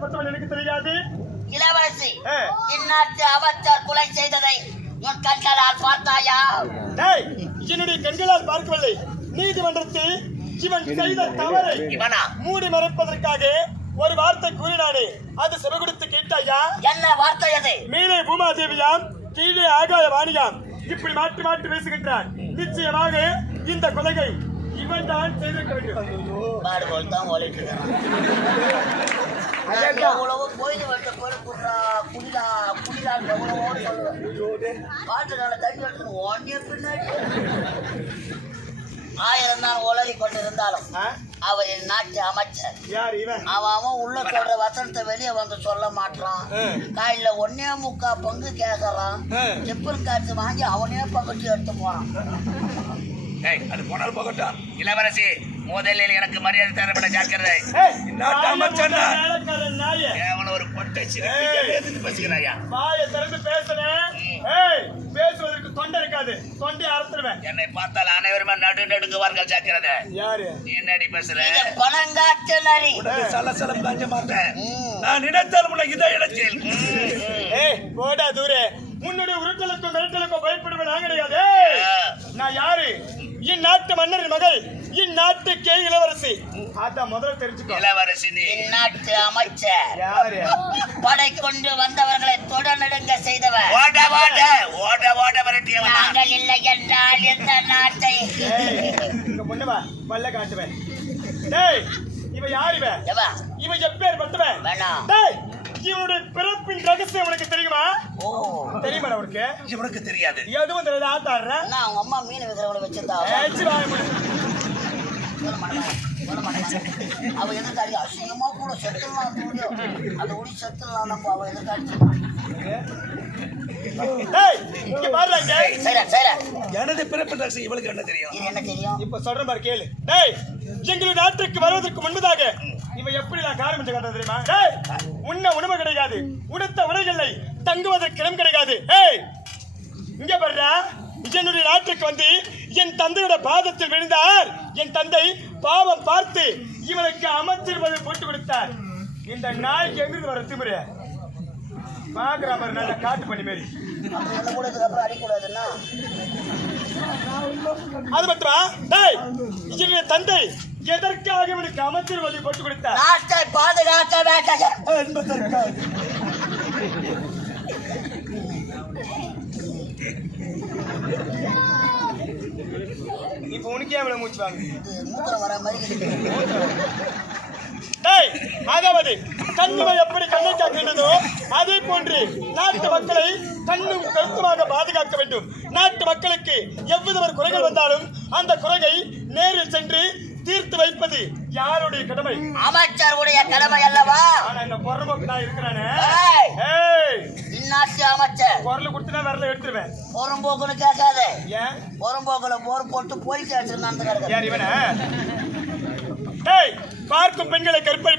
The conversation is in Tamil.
எப்பேற்பட்டவன் எனக்கு தெரியாது. இளவரசி ஆ. இந்நாட்டு அமைச்சர் கொலை செய்ததை உன் கண்களால் பார்த்தாயா? டேய் என்னுடைய கண்களால் பார்க்கவில்லை. நீதிமன்றத்தில் இவன் செய்த தவறை இவனா? மூடி மறைப்பதற்காக ஒரு வார்த்தை கூறினானே. அது செவி கொடுத்து கேட்டாயா? என்ன வார்த்தை அது? மேலே பூமாதேவியாம் கீழே ஆகாய வாணியாம் இப்படி மாற்றி மாற்றி பேசுகின்றான் நிச்சயமாக இந்த கொலையை இவன் தான் செய்திருக்க வேண்டும் எவ்வளவோ கோயில் வந்த கோயில் குடுறா குடிலா குடிலான்னு எவ்வளவோ சொல்லுவேன். பாட்டுனால தண்ணி எடுத்து ஒன்னே பின்னாடி ஆயிரம் தான் உலகி கொண்டிருந்தாலும்? அவர் என் நாட்டு அமைச்சர். யார் இவன்? அவன் அவன் உள்ள சொல்ற வசனத்தை வெளியே வந்து சொல்ல மாட்டான். ஆ. காயில ஒன்னே முக்கா பங்கு கேட்கறான். செப்பல் காசு வாங்கி அவனே பக்கத்து எடுத்து போறான். அது போனால் இளவரசி முதலில் எனக்கு மரியாதை தரப்பட ஜாக்கிரதை. கேவலம் ஒரு பொட்டை பேசுகிறாயா வாயை திறந்து பேசுறேன் ஏய் பேசுவதற்கு தொண்டை இருக்காது. தொண்டை அறுத்துருவேன் என்னை பார்த்தால் அனைவருமே நடு நடுங்குவார்கள் ஜாக்கிரதை. யாரு? நீ என்னடி பேசுற? பணங்காட்டு நரி. தாங்க மாட்டேன். நான் நினைத்தால் உனக்கு இதை இடத்தில். ஏய் போடா தூரே. உன்னுடைய உருட்டலுக்கும் மிரட்டலுக்கும் பயப்படுவேன். நான் கிடையாது. நான் யாரு? இந்நாட்டு மன்னரின் மகள் இந்நாட்டு கே இளவரசி. அதான் முதல்ல தெரிஞ்சுக்கோ. இளவரசி நீ இந்நாட்டு அமைச்சர். யாரு? படை கொண்டு வந்தவர்களை தொடர்நடுங்க செய்தவர். ஓட ஓட ஓட ஓட. நாங்கள் இல்லை என்றால் இந்த நாட்டை? இங்க பொண்ணுவா பல்ல காட்டுவேன். டேய் இவ யார் இவ? எவா? இவ எப்பேர் பட்டுவன் வேணாம். டேய் இவனுடைய பிறப்பின் ரகசியம் உனக்கு தெரியுமா? ஓ. தெரியுமா உனக்கு? இவனுக்கு தெரியாது. எதுவும் தெரியாது ஆட்டாடுற என்ன அவங்க அம்மா மீன் விக்கிறவங்களை வச்சிருந்தா ஏச்சி வாய மூடு. சொல்ல மாட்டேன் சொல்ல அவ எதிர்காடி அசிங்கமா கூட செத்துலாம் முடியும் அந்த உடி செத்துலாம் நம்ம அவ எதிர்காடி டேய் இங்க பாருடா இங்க. சரி சரி. எனது பிறப்பு ரகசியம் இவளுக்கு என்ன தெரியும்? இது என்ன தெரியும்? இப்ப சொல்ற மாதிரி கேளு. டேய் எங்களுடைய நாட்டுக்கு வருவதற்கு முன்பதாக இவன் எப்படி நான் காரணம் கட்ட தெரியுமா? உன்ன உணவு கிடைக்காது உடுத்த உடைகளை தங்குவதற்கு இடம் கிடைக்காது. ஏய் இங்க பாருடா என்னுடைய நாட்டுக்கு வந்து என் தந்தையோட பாதத்தில் விழுந்தார். என் தந்தை பாவம் பார்த்து இவனுக்கு அமைச்சர் பதவி போட்டு கொடுத்தார். இந்த நாய்க்கு எங்கிருந்து வர திமுறை பாக்குற மாதிரி நல்ல காட்டு பண்ணி மாரி. என்ன அது மட்டுமா? டேய் என்னுடைய தந்தை எதற்காக இவனுக்கு அமைச்சர் பதவி போட்டு கொடுத்தார்? நாட்டை பாதுகாக்க வேண்டாம். என்பதற்காக. இப்ப உனக்கே அவளை மூச்சு வாங்க அதாவது கண்ணுமை எப்படி கண்ணை காக்கின்றதோ அதே போன்று நாட்டு மக்களை கண்ணும் கருத்துமாக பாதுகாக்க வேண்டும். நாட்டு மக்களுக்கு எவ்வித ஒரு குறைகள் வந்தாலும் அந்த குறையை நேரில் சென்று யாருடைய கடமை? அமைச்சருடைய கடமை அல்லவா? ஆனா இந்த பொறம்போக்கு நான் இருக்கிறானே. இந்நாட்டு அமைச்சர். குரல் கொடுத்துனா விரல எடுத்துருவேன். பொறும்போக்குன்னு கேட்காத. ஏன்? பொறும்போக்குல போர் போட்டு போய் கேட்டு நடந்து கிடக்கு யார் இவன? டேய் பார்க்கும் பெண்களை கற்பழிப்பு